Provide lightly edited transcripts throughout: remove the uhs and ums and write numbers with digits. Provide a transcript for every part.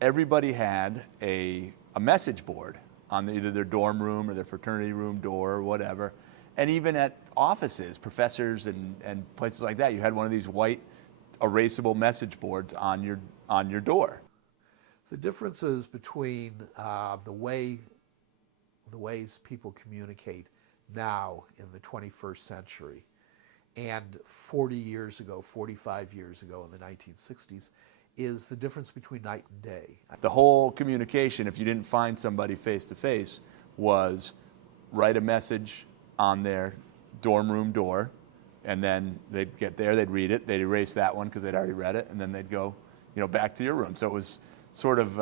everybody had a message board on either their dorm room or their fraternity room door or whatever. And even at offices, professors and places like that, you had one of these white erasable message boards on your door. The differences between the ways people communicate now in the 21st century and 40 years ago, 45 years ago in the 1960s is the difference between night and day. The whole communication, if you didn't find somebody face to face, was write a message on their dorm room door, and then they'd get there, they'd read it, they'd erase that one because they'd already read it, and then they'd go, back to your room. So it was sort of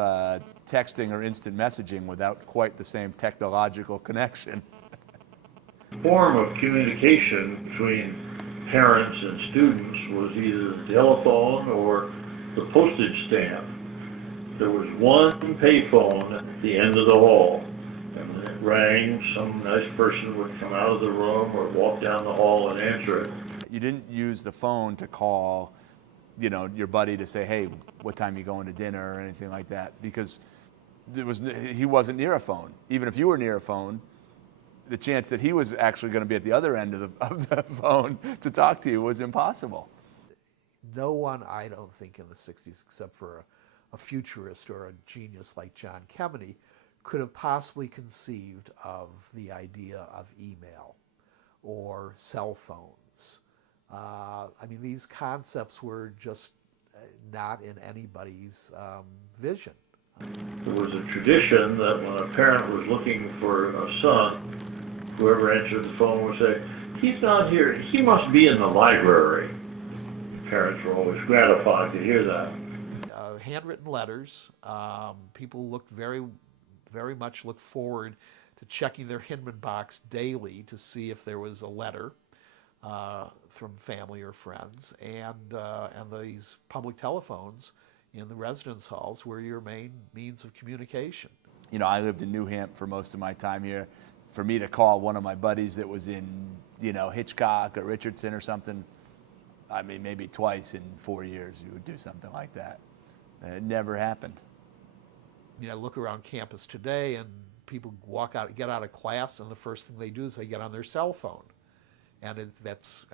texting or instant messaging without quite the same technological connection. Form of communication between parents and students was either the telephone or the postage stamp. There was one payphone at the end of the hall, and when it rang, some nice person would come out of the room or walk down the hall and answer it. You didn't use the phone to call, your buddy to say, hey, what time are you going to dinner or anything like that, because he wasn't near a phone. Even if you were near a phone, the chance that he was actually going to be at the other end of the phone to talk to you was impossible. No one, I don't think, in the 60s, except for a futurist or a genius like John Kemeny, could have possibly conceived of the idea of email or cell phones. These concepts were just not in anybody's vision. There was a tradition that when a parent was looking for a son, whoever answered the phone would say, he's not here, he must be in the library. Parents were always gratified to hear that. Handwritten letters, people looked very much looked forward to checking their Hinman box daily to see if there was a letter from family or friends, and these public telephones in the residence halls were your main means of communication. I lived in Newham for most of my time here. For me to call one of my buddies that was in, Hitchcock or Richardson or something, maybe twice in 4 years you would do something like that. It never happened. I look around campus today and people get out of class, and the first thing they do is they get on their cell phone. And that's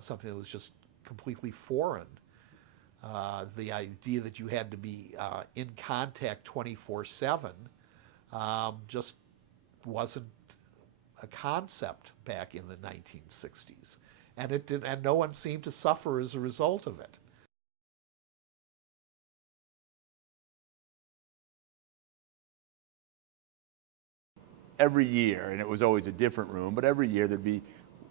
something that was just completely foreign. The idea that you had to be in contact 24/7 just wasn't a concept back in the 1960s, and no one seemed to suffer as a result of it. Every year, and it was always a different room, but every year there'd be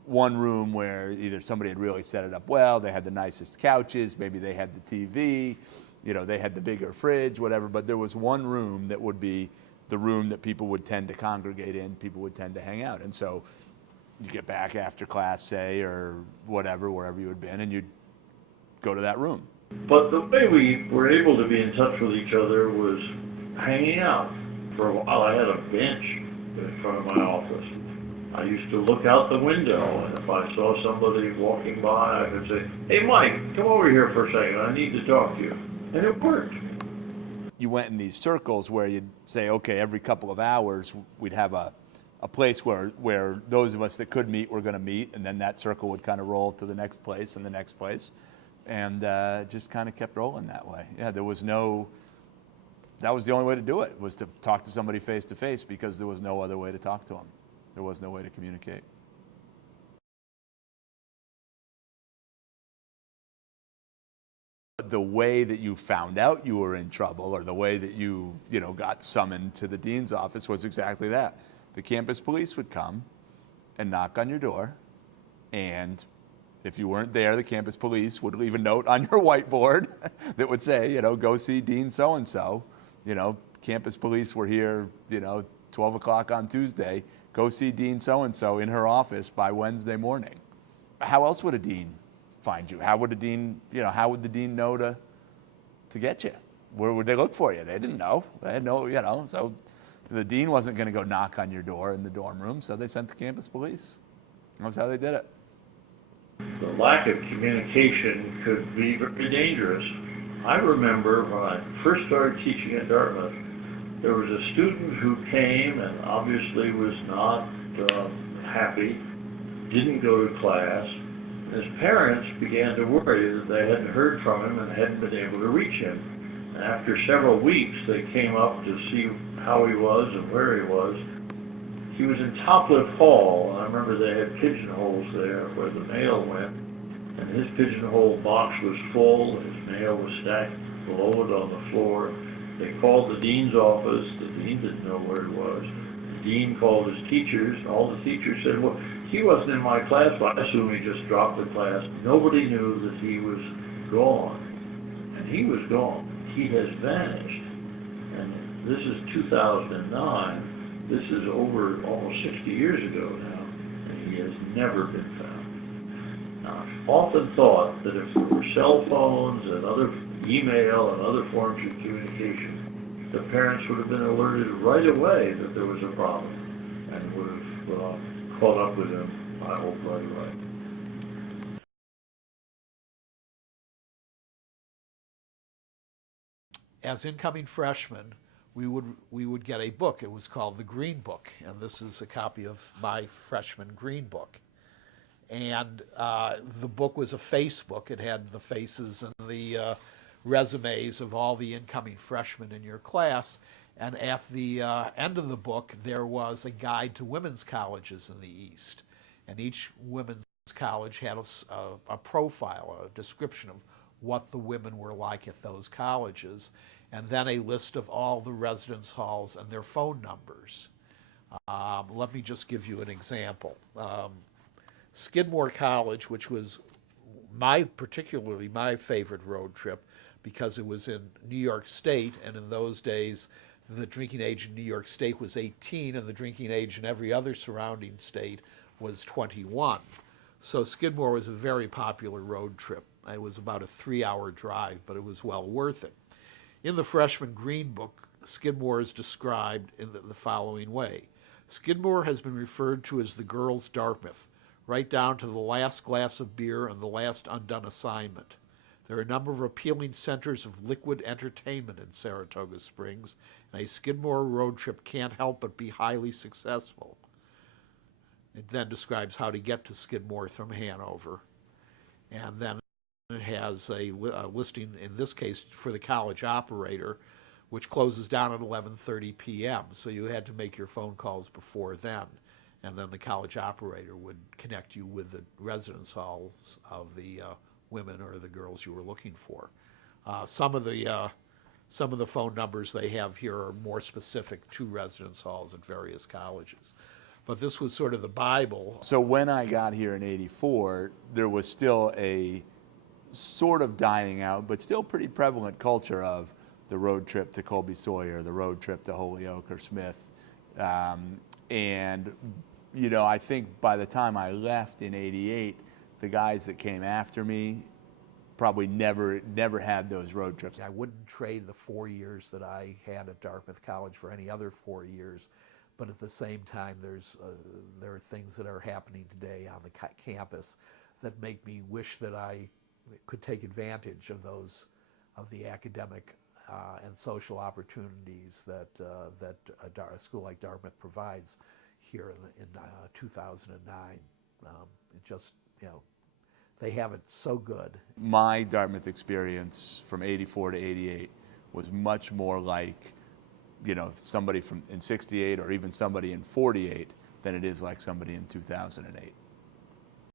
one room where either somebody had really set it up well, they had the nicest couches, maybe they had the TV, they had the bigger fridge, whatever, but there was one room that would be the room that people would tend to congregate in, people would tend to hang out. And so you get back after class, say, or whatever, wherever you had been, and you'd go to that room. But the way we were able to be in touch with each other was hanging out. For a while I had a bench in front of my office. I used to look out the window, and if I saw somebody walking by, I could say, hey Mike, come over here for a second, I need to talk to you. And it worked. You went in these circles where you'd say, okay, every couple of hours we'd have a place where those of us that could meet were going to meet, and then that circle would kind of roll to the next place and the next place, and just kind of kept rolling that way. Yeah, that was the only way to do it, was to talk to somebody face to face, because there was no other way to talk to them. There was no way to communicate. The way that you found out you were in trouble, or the way that you got summoned to the dean's office, was exactly that. The campus police would come and knock on your door, and if you weren't there, the campus police would leave a note on your whiteboard that would say, go see Dean so-and-so. Campus police were here, 12 o'clock on Tuesday. Go see Dean so-and-so in her office by Wednesday morning. How else would a dean find you? How would the dean know to get you? Where would they look for you? They didn't know. They had no, so the dean wasn't going to go knock on your door in the dorm room, so they sent the campus police. That was how they did it. The lack of communication could be very dangerous. I remember when I first started teaching at Dartmouth, there was a student who came and obviously was not happy, didn't go to class. His parents began to worry that they hadn't heard from him and hadn't been able to reach him. And after several weeks, they came up to see how he was and where he was. He was in Topliff Hall, and I remember they had pigeonholes there where the mail went, and his pigeonhole box was full, his mail was stacked below it on the floor. They called the dean's office, the dean didn't know where it was. The dean called his teachers, and all the teachers said, well, he wasn't in my class, but I assume he just dropped the class. Nobody knew that he was gone, and he was gone. He has vanished, and this is 2009. This is over almost 60 years ago now, and he has never been found. Now, I've often thought that if there were cell phones and other email and other forms of communication, the parents would have been alerted right away that there was a problem and would have caught up with him, I hope, right away. As incoming freshmen, we would get a book. It was called the Green Book, and this is a copy of my freshman Green Book. And the book was a face book. It had the faces and the resumes of all the incoming freshmen in your class. And at the end of the book, there was a guide to women's colleges in the East. And each women's college had a profile, a description of what the women were like at those colleges, and then a list of all the residence halls and their phone numbers. Let me just give you an example. Skidmore College, which was particularly my favorite road trip because it was in New York State, and in those days the drinking age in New York State was 18 and the drinking age in every other surrounding state was 21. So Skidmore was a very popular road trip. It was about a 3-hour drive, but it was well worth it. In the freshman Green Book, Skidmore is described in the following way. Skidmore has been referred to as the girls' Dartmouth, right down to the last glass of beer and the last undone assignment. There are a number of appealing centers of liquid entertainment in Saratoga Springs, and a Skidmore road trip can't help but be highly successful. It then describes how to get to Skidmore from Hanover. And then it has a listing, in this case, for the college operator, which closes down at 11:30 p.m. So you had to make your phone calls before then. And then the college operator would connect you with the residence halls of the women or the girls you were looking for. Some of the phone numbers they have here are more specific to residence halls at various colleges. But this was sort of the Bible. So when I got here in '84, there was still a sort of dying out, but still pretty prevalent culture of the road trip to Colby Sawyer, the road trip to Holyoke or Smith. And, you know, I think by the time I left in '88, the guys that came after me probably never had those road trips. I wouldn't trade the 4 years that I had at Dartmouth College for any other 4 years. But at the same time, there are things that are happening today on the campus that make me wish that I could take advantage of the academic and social opportunities that a school like Dartmouth provides here in 2009. It just, you know, they have it so good. My Dartmouth experience from '84 to '88 was much more like, you know, somebody in '68 or even somebody in '48 than it is like somebody in 2008.